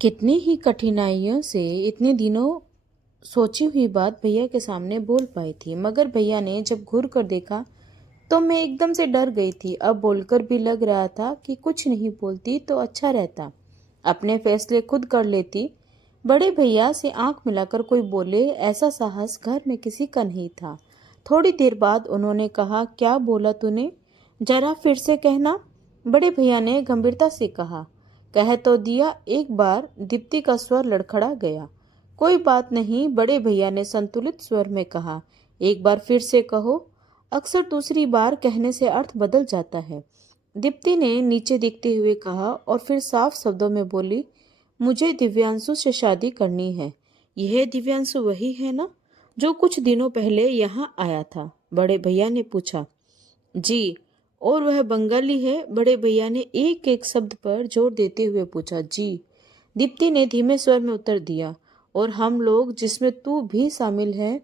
कितनी ही कठिनाइयों से इतने दिनों सोची हुई बात भैया के सामने बोल पाई थी, मगर भैया ने जब घूर कर देखा तो मैं एकदम से डर गई थी। अब बोलकर भी लग रहा था कि कुछ नहीं बोलती तो अच्छा रहता, अपने फैसले खुद कर लेती। बड़े भैया से आंख मिलाकर कोई बोले ऐसा साहस घर में किसी का नहीं था। थोड़ी देर बाद उन्होंने कहा, क्या बोला तूने, जरा फिर से कहना। बड़े भैया ने गंभीरता से कहा, कह तो दिया एक बार। दीप्ति का स्वर लड़खड़ा गया। कोई बात नहीं, बड़े भैया ने संतुलित स्वर में कहा, एक बार फिर से कहो, अक्सर दूसरी बार कहने से अर्थ बदल जाता है। दीप्ति ने नीचे देखते हुए कहा और फिर साफ शब्दों में बोली, मुझे दिव्यांशु से शादी करनी है। यह दिव्यांशु वही है ना जो कुछ दिनों पहले यहाँ आया था? बड़े भैया ने पूछा। जी। और वह बंगाली है? बड़े भैया ने एक एक शब्द पर जोर देते हुए पूछा। जी। दीप्ति ने धीमे स्वर में उत्तर दिया। और हम लोग, जिसमें तू भी शामिल है,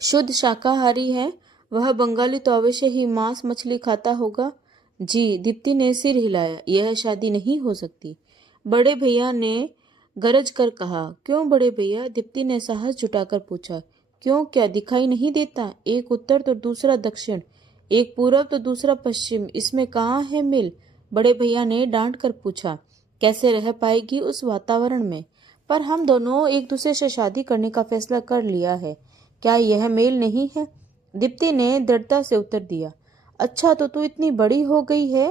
शुद्ध शाकाहारी है। वह बंगाली तो अवश्य ही मांस मछली खाता होगा। जी। दीप्ति ने सिर हिलाया। यह शादी नहीं हो सकती, बड़े भैया ने गरज कर कहा। क्यों बड़े भैया? दीप्ति ने साहस जुटाकर पूछा। क्यों, क्या दिखाई नहीं देता? एक उत्तर तो दूसरा दक्षिण, एक पूरब तो दूसरा पश्चिम, इसमें कहाँ है मिल? बड़े भैया ने डांट कर पूछा। कैसे रह पाएगी उस वातावरण में? पर हम दोनों एक दूसरे से शादी करने का फैसला कर लिया है, क्या यह मेल नहीं है? दीप्ति ने दृढ़ता से उत्तर दिया। अच्छा, तो तू इतनी बड़ी हो गई है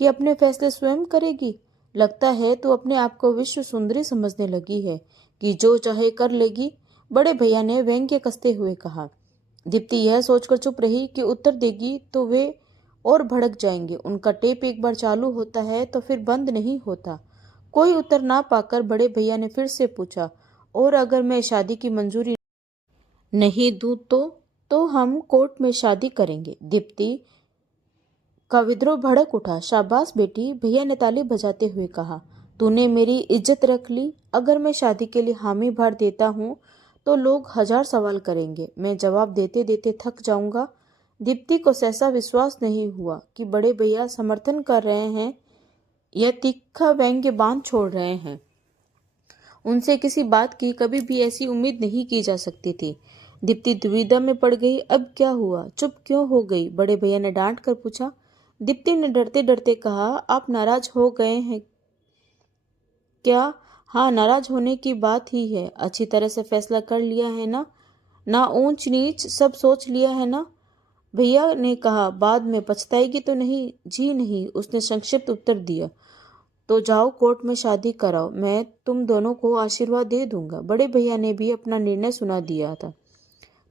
कि अपने फैसले स्वयं करेगी? लगता है तू अपने आप को विश्व सुंदरी समझने लगी है कि जो चाहे कर लेगी, बड़े भैया ने व्यंग्य कसते हुए कहा। दीप्ति यह सोचकर चुप रही कि उत्तर देगी तो वे और भड़क जाएंगे। उनका टेप एक बार चालू होता है तो फिर बंद नहीं होता। कोई उत्तर ना पाकर बड़े भैया ने फिर से पूछा, और अगर मैं शादी की मंजूरी नहीं दूं तो हम कोर्ट में शादी करेंगे। दीप्ति का विद्रोह भड़क उठा। शाबाश बेटी, भैया ने ताली बजाते हुए कहा। तूने मेरी इज्जत रख ली। अगर मैं शादी के लिए हामी भर देता हूँ तो लोग हजार सवाल करेंगे, मैं जवाब देते देते थक जाऊंगा। दीप्ति को सहसा विश्वास नहीं हुआ कि बड़े भैया समर्थन कर रहे हैं या तीखा व्यंग्य बांध छोड़ रहे हैं। उनसे किसी बात की कभी भी ऐसी उम्मीद नहीं की जा सकती थी। दीप्ति दुविधा में पड़ गई। अब क्या हुआ? चुप क्यों हो गई? बड़े भैया ने डांट कर पूछा। दीप्ति ने डरते डरते कहा, आप नाराज हो गए हैं क्या? हाँ, नाराज होने की बात ही है। अच्छी तरह से फैसला कर लिया है ना? ना ऊंच नीच सब सोच लिया है ना? भैया ने कहा। बाद में पछताएगी तो नहीं? जी नहीं, उसने संक्षिप्त उत्तर दिया। तो जाओ कोर्ट में शादी कराओ, मैं तुम दोनों को आशीर्वाद दे दूंगा। बड़े भैया ने भी अपना निर्णय सुना दिया था।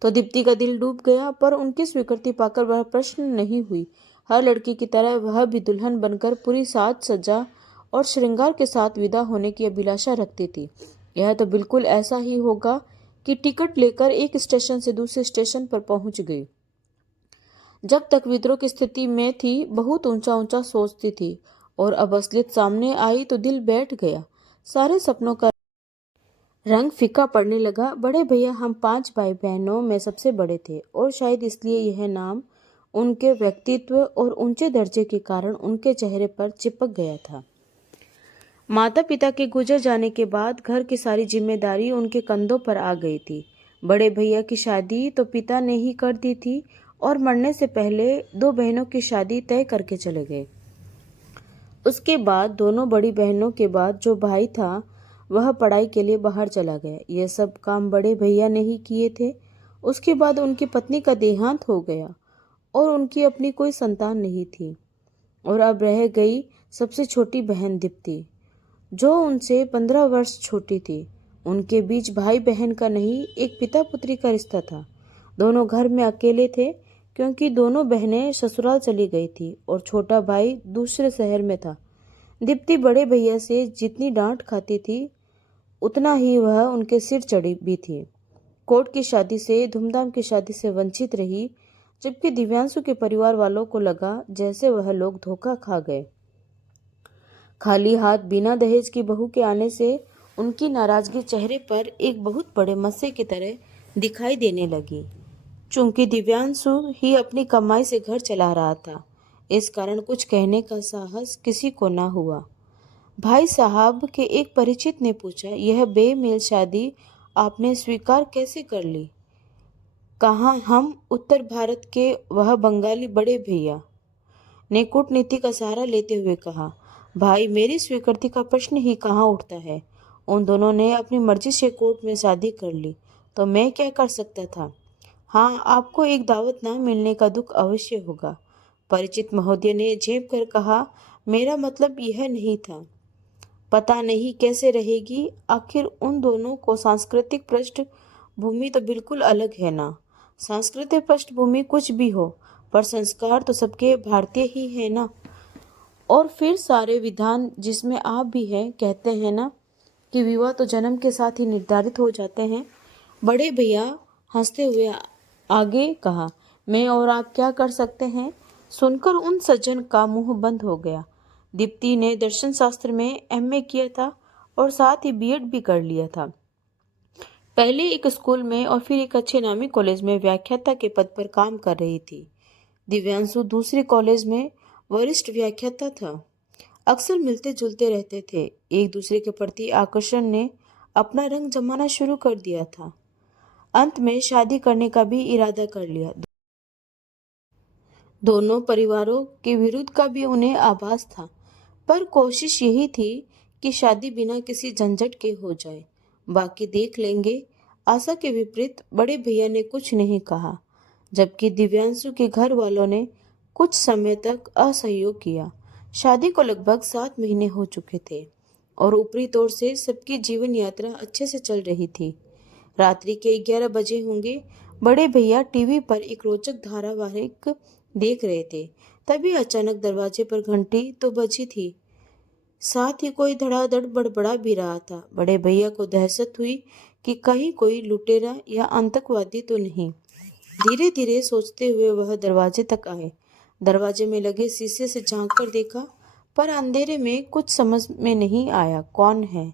तो दीप्ति का दिल डूब गया, पर उनकी स्वीकृति पाकर वह प्रश्न नहीं हुई। हर लड़की की तरह वह भी दुल्हन बनकर पूरी साज सज्जा और श्रृंगार के साथ विदा होने की अभिलाषा रखती थी। यह तो बिल्कुल ऐसा ही होगा कि टिकट लेकर एक स्टेशन से दूसरे स्टेशन पर पहुंच गई। जब तक विद्रोह की स्थिति में थी बहुत ऊंचा ऊंचा सोचती थी, और अब असलियत सामने आई तो दिल बैठ गया। सारे सपनों का रंग फीका पड़ने लगा। बड़े भैया हम 5 भाई बहनों में सबसे बड़े थे, और शायद इसलिए यह नाम उनके व्यक्तित्व और ऊंचे दर्जे के कारण उनके चेहरे पर चिपक गया था। माता पिता के गुजर जाने के बाद घर की सारी जिम्मेदारी उनके कंधों पर आ गई थी। बड़े भैया की शादी तो पिता ने ही कर दी थी, और मरने से पहले 2 बहनों की शादी तय करके चले गए। उसके बाद दोनों बड़ी बहनों के बाद जो भाई था वह पढ़ाई के लिए बाहर चला गया। यह सब काम बड़े भैया ने ही किए थे। उसके बाद उनकी पत्नी का देहांत हो गया और उनकी अपनी कोई संतान नहीं थी, और अब रह गई सबसे छोटी बहन दीप्ति, जो उनसे 15 वर्ष छोटी थी। उनके बीच भाई बहन का नहीं, एक पिता पुत्री का रिश्ता था। दोनों घर में अकेले थे क्योंकि दोनों बहनें ससुराल चली गई थी और छोटा भाई दूसरे शहर में था। दीप्ति बड़े भैया से जितनी डांट खाती थी उतना ही वह उनके सिर चढ़ी भी थी। कोर्ट की शादी से, धूमधाम की शादी से वंचित रही, जबकि दिव्यांशु के परिवार वालों को लगा जैसे वह लोग धोखा खा गए। खाली हाथ बिना दहेज की बहू के आने से उनकी नाराजगी चेहरे पर एक बहुत बड़े मस्से की तरह दिखाई देने लगी। चूंकि दिव्यांशु ही अपनी कमाई से घर चला रहा था, इस कारण कुछ कहने का साहस किसी को ना हुआ। भाई साहब के एक परिचित ने पूछा, यह बेमेल शादी आपने स्वीकार कैसे कर ली? कहा, हम उत्तर भारत के, वह बंगाली बड़े भैया ने कूटनीति का सहारा लेते हुए कहा। भाई, मेरी स्वीकृति का प्रश्न ही कहाँ उठता है। उन दोनों ने अपनी मर्जी से कोर्ट में शादी कर ली, तो मैं क्या कर सकता था? हाँ, आपको एक दावत ना मिलने का दुख अवश्य होगा। परिचित महोदय ने झेप कर कहा, मेरा मतलब यह नहीं था। पता नहीं कैसे रहेगी, आखिर उन दोनों को सांस्कृतिक पृष्ठभूमि तो बिल्कुल अलग है ना। सांस्कृतिक पृष्ठभूमि कुछ भी हो, पर संस्कार तो सबके भारतीय ही है ना। और फिर सारे विधान जिसमें आप भी हैं, कहते हैं ना कि विवाह तो जन्म के साथ ही निर्धारित हो जाते हैं। बड़े भैया हंसते हुए आगे कहा, मैं और आप क्या कर सकते हैं? सुनकर उन सज्जन का मुंह बंद हो गया। दीप्ति ने दर्शन शास्त्र में एमए किया था और साथ ही बीएड भी कर लिया था। पहले एक स्कूल में और फिर एक अच्छे नामी कॉलेज में व्याख्याता के पद पर काम कर रही थी। दिव्यांशु दूसरे कॉलेज में वरिष्ठ व्याख्याता था। अक्सर मिलते जुलते रहते थे। एक दूसरे के प्रति आकर्षण ने अपना रंग जमाना शुरू कर दिया था। अंत में शादी करने का भी इरादा कर लिया। दोनों परिवारों के विरुद्ध का भी उन्हें आभास था, पर कोशिश यही थी कि शादी बिना किसी झंझट के हो जाए। बाकी देख लेंगे। आशा के विपरीत बड़े भैया ने कुछ नहीं कहा, जबकि दिव्यांशु के घर वालों ने कुछ समय तक असहयोग किया। शादी को लगभग 7 महीने हो चुके थे और ऊपरी तौर से सबकी जीवन यात्रा अच्छे से चल रही थी। रात्रि के 11 बजे होंगे। बड़े भैया टीवी पर एक रोचक धारावाहिक देख रहे थे। तभी अचानक दरवाजे पर घंटी तो बजी थी, साथ ही कोई धड़ाधड़ बड़बड़ा भी रहा था। बड़े भैया को दहशत हुई कि कहीं कोई लुटेरा या आतंकवादी तो नहीं। धीरे धीरे सोचते हुए वह दरवाजे तक आए। दरवाजे में लगे शीशे से झांक कर देखा, पर अंधेरे में कुछ समझ में नहीं आया। कौन है?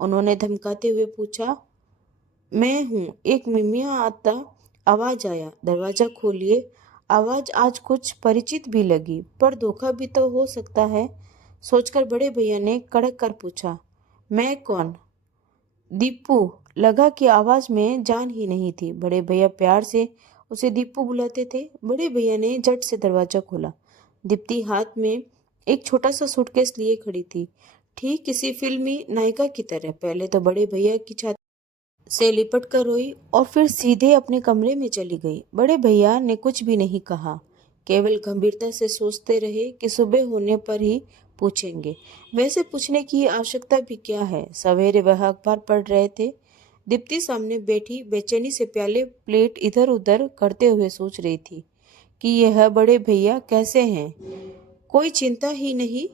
उन्होंने धमकाते हुए पूछा। मैं हूँ, एक मिमिया आता आवाज आया। दरवाजा खोलिए। आवाज आज कुछ परिचित भी लगी, पर धोखा भी तो हो सकता है, सोचकर बड़े भैया ने कड़क कर पूछा, मैं कौन? दीपू। लगा कि आवाज में जान ही नहीं थी। बड़े भैया प्यार से उसे दीपू बुलाते थे। बड़े भैया ने झट से दरवाजा खोला। दीप्ति हाथ में एक छोटा सा सूटकेस लिए खड़ी थी, ठीक किसी फिल्मी नायिका की तरह। पहले तो बड़े भैया की छाती से लिपट कर रोई और फिर सीधे अपने कमरे में चली गई। बड़े भैया ने कुछ भी नहीं कहा, केवल गंभीरता से सोचते रहे कि सुबह होने पर ही पूछेंगे। वैसे पूछने की आवश्यकता भी क्या है? सवेरे वह अखबार पढ़ रहे थे। दीप्ति सामने बैठी बेचैनी से प्याले प्लेट इधर उधर करते हुए सोच रही थी कि यह बड़े भैया कैसे हैं, कोई चिंता ही नहीं।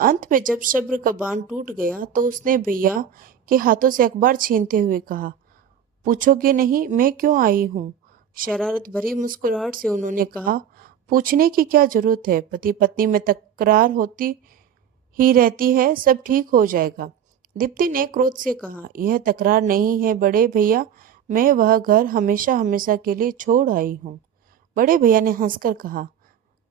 अंत में जब सब्र का बांध टूट गया तो उसने भैया के हाथों से अखबार छीनते हुए कहा, पूछोगे नहीं मैं क्यों आई हूँ? शरारत भरी मुस्कुराहट से उन्होंने कहा, पूछने की क्या जरूरत है? पति पत्नी में तकरार होती ही रहती है, सब ठीक हो जाएगा। दीप्ति ने क्रोध से कहा, यह तकरार नहीं है बड़े भैया, मैं वह घर हमेशा हमेशा के लिए छोड़ आई हूँ। बड़े भैया ने हंसकर कहा,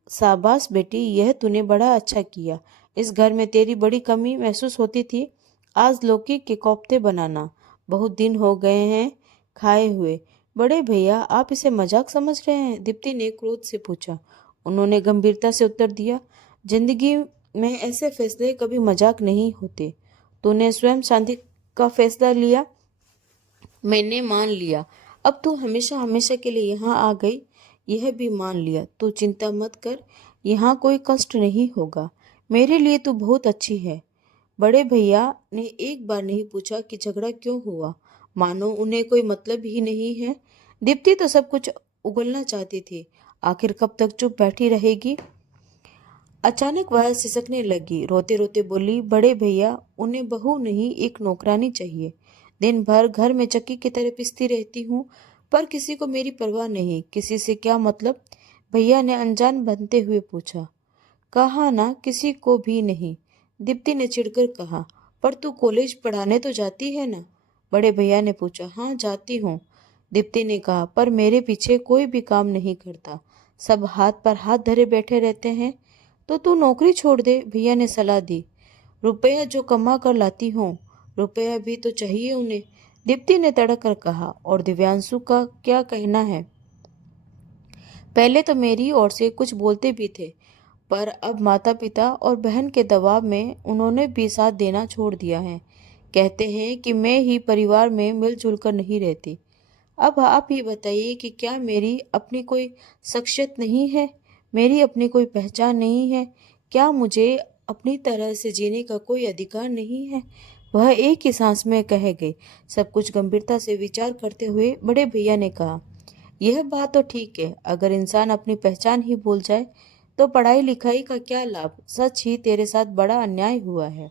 शाबाश बेटी, यह तूने बड़ा अच्छा किया। इस घर में तेरी बड़ी कमी महसूस होती थी। आज लौकी के कोफ्ते बनाना, बहुत दिन हो गए हैं खाए हुए। बड़े भैया, आप इसे मजाक समझ रहे हैं? दीप्ति ने क्रोध से पूछा। उन्होंने गंभीरता से उत्तर दिया, जिंदगी में ऐसे फैसले कभी मजाक नहीं होते। तूने स्वयं शांति का फैसला लिया, मैंने मान लिया। अब तू हमेशा हमेशा के लिए यहाँ आ गई, यह भी मान लिया। तू चिंता मत कर, यहाँ कोई कष्ट नहीं होगा। मेरे लिए तू बहुत अच्छी है। बड़े भैया ने एक बार नहीं पूछा कि झगड़ा क्यों हुआ, मानो उन्हें कोई मतलब ही नहीं है। दीप्ति तो सब कुछ उगलना चाहती थी। आखिर कब तक चुप बैठी रहेगी? अचानक वह सिसकने लगी, रोते रोते बोली, बड़े भैया, उन्हें बहू नहीं एक नौकरानी चाहिए। दिन भर घर में चक्की की तरह पिसती रहती हूँ, पर किसी को मेरी परवाह नहीं। किसी से क्या मतलब? भैया ने अनजान बनते हुए पूछा। कहा ना, किसी को भी नहीं। दीप्ति ने चिढ़कर कहा, पर तू कॉलेज पढ़ाने तो जाती है ना? बड़े भैया ने पूछा। हाँ, जाती हूँ, दीप्ति ने कहा, पर मेरे पीछे कोई भी काम नहीं करता, सब हाथ पर हाथ धरे बैठे रहते हैं। तो तू नौकरी छोड़ दे, भैया ने सलाह दी। रुपया जो कमा कर लाती हूँ, रुपया भी तो चाहिए उन्हें, दीप्ति ने तड़क कर कहा। और दिव्यांशु का क्या कहना है? पहले तो मेरी ओर से कुछ बोलते भी थे, पर अब माता पिता और बहन के दबाव में उन्होंने भी साथ देना छोड़ दिया है। कहते हैं कि मैं ही परिवार में मिलजुल कर नहीं रहती। अब आप ही बताइए कि क्या मेरी अपनी कोई शख्सियत नहीं है? मेरी अपनी कोई पहचान नहीं है? क्या मुझे अपनी तरह से जीने का कोई अधिकार नहीं है? वह एक ही सांस में कह गई। सब कुछ गंभीरता से विचार करते हुए बड़े भैया ने कहा, यह बात तो ठीक है, अगर इंसान अपनी पहचान ही भूल जाए तो पढ़ाई लिखाई का क्या लाभ? सच ही तेरे साथ बड़ा अन्याय हुआ है।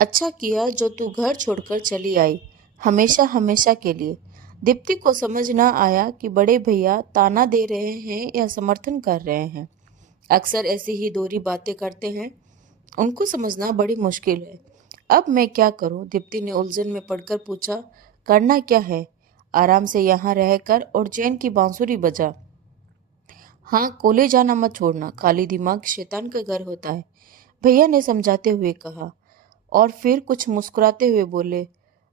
अच्छा किया जो तू घर छोड़कर चली आई, हमेशा हमेशा के लिए। दीप्ति को समझ न आया कि बड़े भैया ताना दे रहे हैं या समर्थन कर रहे हैं। अक्सर ऐसी ही दोहरी बातें करते हैं, उनको समझना बड़ी मुश्किल है। अब मैं क्या करूं? दीप्ति ने उलझन में पड़कर पूछा। करना क्या है? आराम से यहाँ रहकर और चैन की बांसुरी बजा। हाँ, कॉलेज जाना मत छोड़ना, खाली दिमाग शैतान का घर होता है, भैया ने समझाते हुए कहा। और फिर कुछ मुस्कुराते हुए बोले,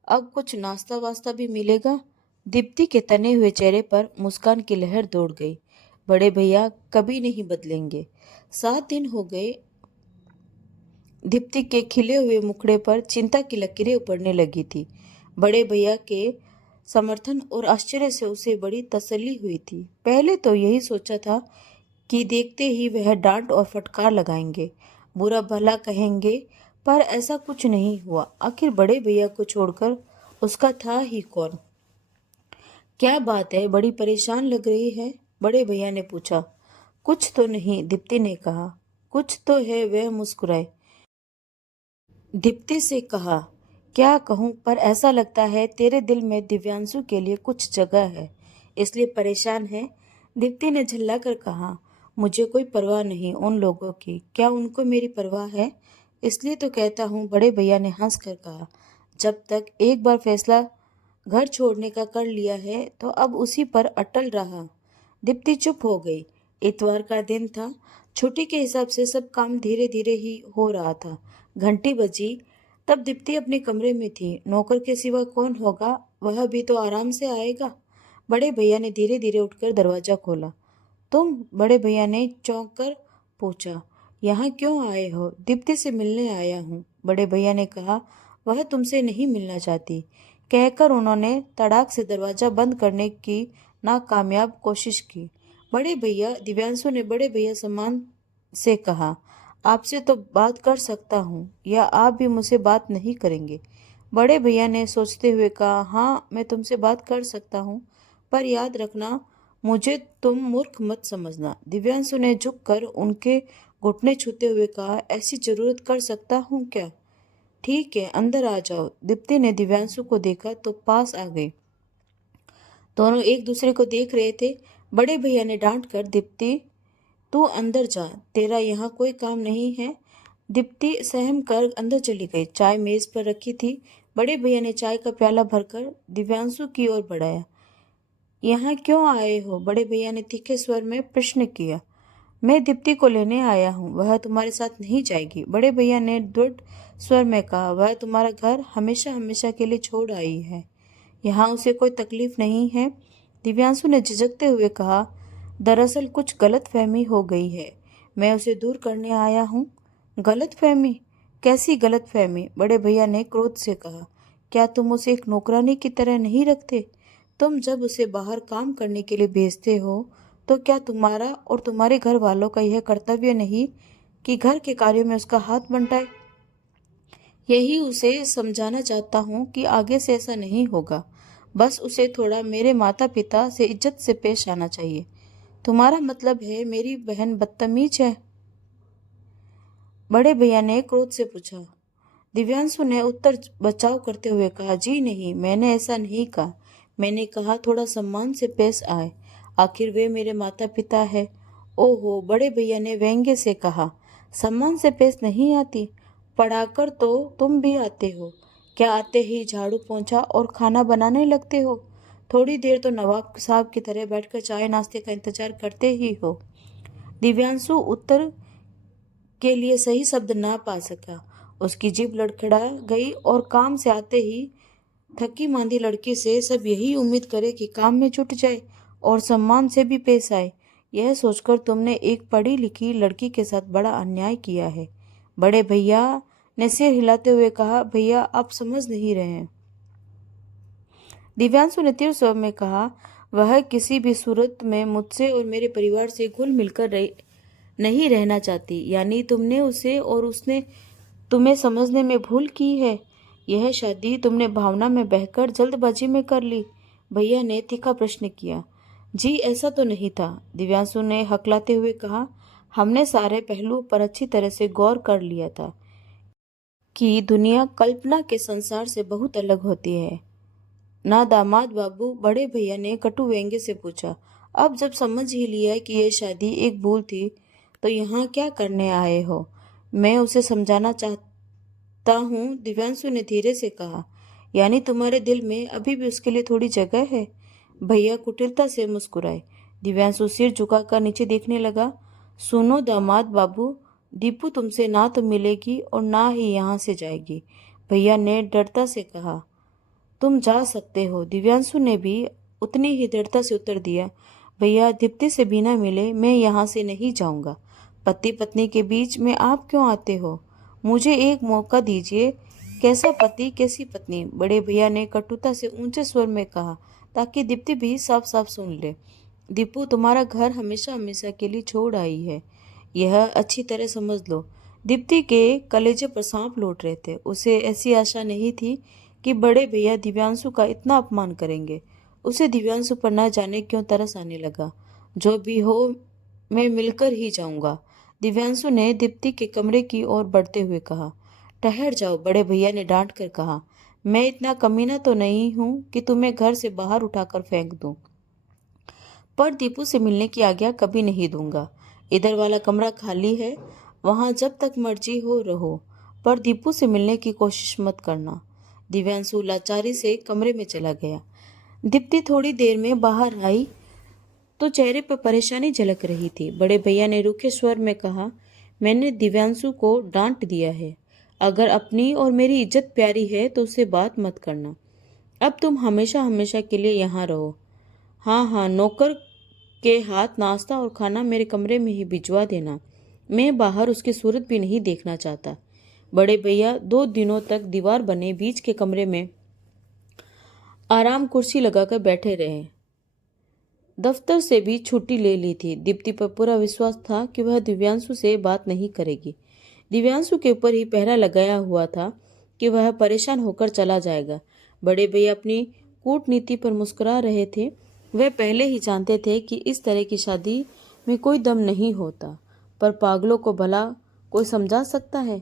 अब कुछ नाश्ता वास्ता भी मिलेगा? दीप्ति के तने हुए चेहरे पर मुस्कान की लहर दौड़ गई। बड़े भैया कभी नहीं बदलेंगे। 7 दिन हो गए। दीप्ति के खिले हुए मुखड़े पर चिंता की लकीरें उभरने लगी थी। बड़े भैया के समर्थन और आश्चर्य से उसे बड़ी तसल्ली हुई थी। पहले तो यही सोचा था कि देखते ही वह डांट और फटकार लगाएंगे, बुरा भला कहेंगे, पर ऐसा कुछ नहीं हुआ। आखिर बड़े भैया को छोड़कर उसका था ही कौन? क्या बात है, बड़ी परेशान लग रही है? बड़े भैया ने पूछा। कुछ तो नहीं, दीप्ति ने कहा। कुछ तो है, वह मुस्कुराए। दीप्ति से कहा, क्या कहूँ, पर ऐसा लगता है तेरे दिल में दिव्यांशु के लिए कुछ जगह है, इसलिए परेशान है। दीप्ति ने झल्ला कर कहा, मुझे कोई परवाह नहीं उन लोगों की, क्या उनको मेरी परवाह है? इसलिए तो कहता हूँ। बड़े भैया ने हंस कर कहा, जब तक एक बार फैसला घर छोड़ने का कर लिया है तो अब उसी पर अटल रहा। दीप्ति चुप हो गई। इतवार का दिन था। छुट्टी के हिसाब से सब काम धीरे धीरे ही हो रहा था। घंटी बजी, तब दीप्ति अपने कमरे में थी। नौकर के सिवा कौन होगा? वह भी तो आराम से आएगा। बड़े भैया ने धीरे धीरे उठकर दरवाजा खोला। तुम? बड़े भैया ने चौंक कर पूछा। यहाँ क्यों आए हो? दीप्ति से मिलने आया हूँ, बड़े भैया ने कहा। वह तुमसे नहीं मिलना चाहती, कहकर उन्होंने तड़ाक से दरवाजा बंद करने की नाकामयाब कोशिश की। बड़े भैया, दिव्यांशु ने बड़े भैया सम्मान से कहा, आपसे तो बात कर सकता हूँ, या आप भी मुझसे बात नहीं करेंगे? बड़े भैया ने सोचते हुए कहा, हाँ, मैं तुमसे बात कर सकता हूँ, पर याद रखना, मुझे तुम मूर्ख मत समझना। दिव्यांशु ने झुककर उनके घुटने छूते हुए कहा, ऐसी जरूरत कर सकता हूँ क्या? ठीक है, अंदर आ जाओ। दीप्ति ने दिव्यांशु को देखा तो पास आ गई। दोनों एक दूसरे को देख रहे थे। बड़े भैया ने डांट कर, दीप्ति तू अंदर जा, तेरा यहाँ कोई काम नहीं है। दीप्ति सहम कर अंदर चली गई। चाय मेज पर रखी थी। बड़े भैया ने चाय का प्याला भरकर दिव्यांशु की ओर बढ़ाया। यहाँ क्यों आए हो? बड़े भैया ने तीखे स्वर में प्रश्न किया। मैं दीप्ति को लेने आया हूँ, वह तुम्हारे साथ नहीं जाएगी, बड़े भैया ने दृढ़ स्वर में कहा। वह तुम्हारा घर हमेशा हमेशा के लिए छोड़ आई है, यहाँ उसे कोई तकलीफ नहीं है। दिव्यांशु ने झिझकते हुए कहा, दरअसल कुछ गलत फहमी हो गई है, मैं उसे दूर करने आया हूँ। गलत फहमी? कैसी गलत फहमी? बड़े भैया ने क्रोध से कहा। क्या तुम उसे एक नौकरानी की तरह नहीं रखते? तुम जब उसे बाहर काम करने के लिए भेजते हो तो क्या तुम्हारा और तुम्हारे घर वालों का यह कर्तव्य नहीं कि घर के कार्यों में उसका हाथ बंटाए? यही उसे समझाना चाहता हूँ कि आगे से ऐसा नहीं होगा। बस उसे थोड़ा मेरे माता पिता से इज्जत से पेश आना चाहिए। तुम्हारा मतलब है मेरी बहन बदतमीज है? बड़े भैया ने क्रोध से पूछा। दिव्यांशु ने उत्तर बचाव करते हुए कहा, जी नहीं, मैंने ऐसा नहीं कहा। मैंने कहा थोड़ा सम्मान से पेश आए, आखिर वे मेरे माता पिता है। ओहो, बड़े भैया ने व्यंग्य से कहा, सम्मान से पेश नहीं आती? पढ़ाकर तो तुम भी आते हो, क्या आते ही झाड़ू पोंछा और खाना बनाने लगते हो? थोड़ी देर तो नवाब साहब की तरह बैठकर चाय नाश्ते का इंतजार करते ही हो। दिव्यांशु उत्तर के लिए सही शब्द ना पा सका। उसकी जीभ लड़खड़ा गई और काम से आते ही थकी मांदी लड़की से सब यही उम्मीद करे कि काम में जुट जाए और सम्मान से भी पेश आए। यह सोचकर तुमने एक पढ़ी लिखी लड़की के साथ बड़ा अन्याय किया है। बड़े भैया ने सिर हिलाते हुए कहा, भैया आप समझ नहीं रहे हैं। दिव्यांशु ने तीव्र स्वर में कहा, वह किसी भी सूरत में मुझसे और मेरे परिवार से घुल मिलकर नहीं रहना चाहती। यानी तुमने उसे और उसने तुम्हें समझने में भूल की है। यह शादी तुमने भावना में बहकर जल्दबाजी में कर ली। भैया ने तीखा प्रश्न किया। जी ऐसा तो नहीं था, दिव्यांशु ने हकलाते हुए कहा। हमने सारे पहलुओं पर अच्छी तरह से गौर कर लिया था कि दुनिया कल्पना के संसार से बहुत अलग होती है ना दामाद बाबू, बड़े भैया ने कटु व्यंग्य से पूछा। अब जब समझ ही लिया कि यह शादी एक भूल थी तो यहाँ क्या करने आए हो? मैं उसे समझाना चाहता हूँ, दिव्यांशु ने धीरे से कहा। यानी तुम्हारे दिल में अभी भी उसके लिए थोड़ी जगह है? भैया कुटिलता से मुस्कुराए। दिव्यांशु सिर झुकाकर नीचे देखने लगा। सुनो दामाद बाबू, दीपू तुमसे ना तो मिलेगी और ना ही यहाँ से जाएगी, भैया ने दृढ़ता से कहा। तुम जा सकते हो, दिव्यांशु ने भी उतनी ही दृढ़ता से उत्तर दिया। भैया दीप्ति से बिना मिले मैं यहाँ से नहीं जाऊंगा। पति पत्नी के बीच में आप क्यों आते हो? मुझे एक मौका दीजिए। कैसा पति कैसी पत्नी, बड़े भैया ने कटुता से ऊंचे स्वर में कहा ताकि दीप्ति भी साफ साफ सुन ले। दीपू तुम्हारा घर हमेशा हमेशा के लिए छोड़ आई है, यह अच्छी तरह समझ लो। दीप्ति के कलेजे पर सांप लौट रहे थे। उसे ऐसी आशा नहीं थी कि बड़े भैया दिव्यांशु का इतना अपमान करेंगे। उसे दिव्यांशु पर न जाने क्यों तरस आने लगा। जो भी हो मैं मिलकर ही जाऊंगा, दिव्यांशु ने दीप्ति के कमरे की ओर बढ़ते हुए कहा। ठहर जाओ, बड़े भैया ने डांट कर कहा। मैं इतना कमीना तो नहीं हूं कि तुम्हें घर से बाहर उठाकर फेंक दूं, पर दीपू से मिलने की आज्ञा कभी नहीं दूंगा। इधर वाला कमरा खाली है, वहां जब तक मर्जी हो रहो, पर दीपू से मिलने की कोशिश मत करना। दिव्यांशु लाचारी से कमरे में चला गया। दीप्ति थोड़ी देर में बाहर आई तो चेहरे पर परेशानी झलक रही थी। बड़े भैया ने रूखे स्वर में कहा, मैंने दिव्यांशु को डांट दिया है। अगर अपनी और मेरी इज्जत प्यारी है तो उससे बात मत करना। अब तुम हमेशा हमेशा के लिए यहाँ रहो। हाँ हाँ, नौकर के हाथ नाश्ता और खाना मेरे कमरे में ही भिजवा देना। मैं बाहर उसकी सूरत भी नहीं देखना चाहता। बड़े भैया 2 दिनों तक दीवार बने बीच के कमरे में आराम कुर्सी लगाकर बैठे रहे। दफ्तर से भी छुट्टी ले ली थी। दीप्ति पर पूरा विश्वास था कि वह दिव्यांशु से बात नहीं करेगी। दिव्यांशु के ऊपर ही पहरा लगाया हुआ था कि वह परेशान होकर चला जाएगा। बड़े भैया अपनी कूटनीति पर मुस्कुरा रहे थे। वह पहले ही जानते थे कि इस तरह की शादी में कोई दम नहीं होता, पर पागलों को भला कोई समझा सकता है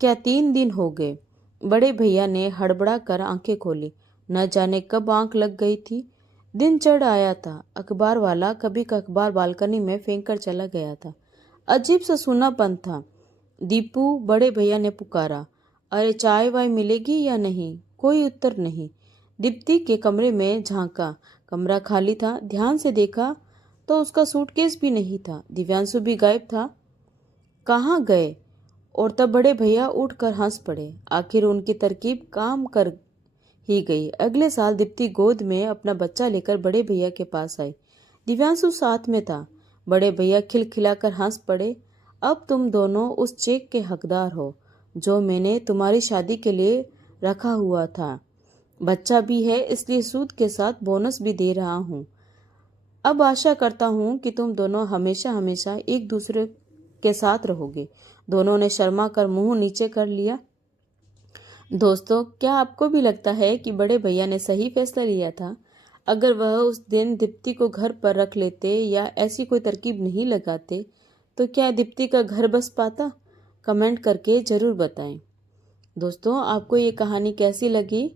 क्या? 3 दिन हो गए। बड़े भैया ने हड़बड़ा कर आंखें खोली। न जाने कब आंख लग गई थी। दिन चढ़ आया था। अखबार वाला कभी का अखबार बालकनी में फेंक कर चला गया था। अजीब सा सूनापन था। दीपू, बड़े भैया ने पुकारा। अरे चाय वाय मिलेगी या नहीं? कोई उत्तर नहीं। दीप्ति के कमरे में झांका, कमरा खाली था। ध्यान से देखा तो उसका सूटकेस भी नहीं था। दिव्यांशु भी गायब था। कहाँ गए? और तब बड़े भैया उठकर हंस पड़े। आखिर उनकी तरकीब काम कर ही गई। अगले साल दीप्ति गोद में अपना बच्चा लेकर बड़े भैया के पास आई। दिव्यांशु साथ में था। बड़े भैया खिलखिलाकर हंस पड़े। अब तुम दोनों उस चेक के हकदार हो जो मैंने तुम्हारी शादी के लिए रखा हुआ था। बच्चा भी है, इसलिए सूद के साथ बोनस भी दे रहा हूँ। अब आशा करता हूँ कि तुम दोनों हमेशा हमेशा एक दूसरे के साथ रहोगे। दोनों ने शर्मा कर मुंह नीचे कर लिया। दोस्तों, क्या आपको भी लगता है कि बड़े भैया ने सही फैसला लिया था? अगर वह उस दिन दीप्ति को घर पर रख लेते या ऐसी कोई तरकीब नहीं लगाते तो क्या दीप्ति का घर बस पाता? कमेंट करके जरूर बताएं। दोस्तों, आपको ये कहानी कैसी लगी?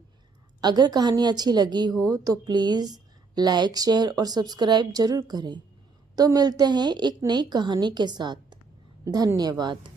अगर कहानी अच्छी लगी हो तो प्लीज़ लाइक, शेयर और सब्सक्राइब जरूर करें। तो मिलते हैं एक नई कहानी के साथ। धन्यवाद।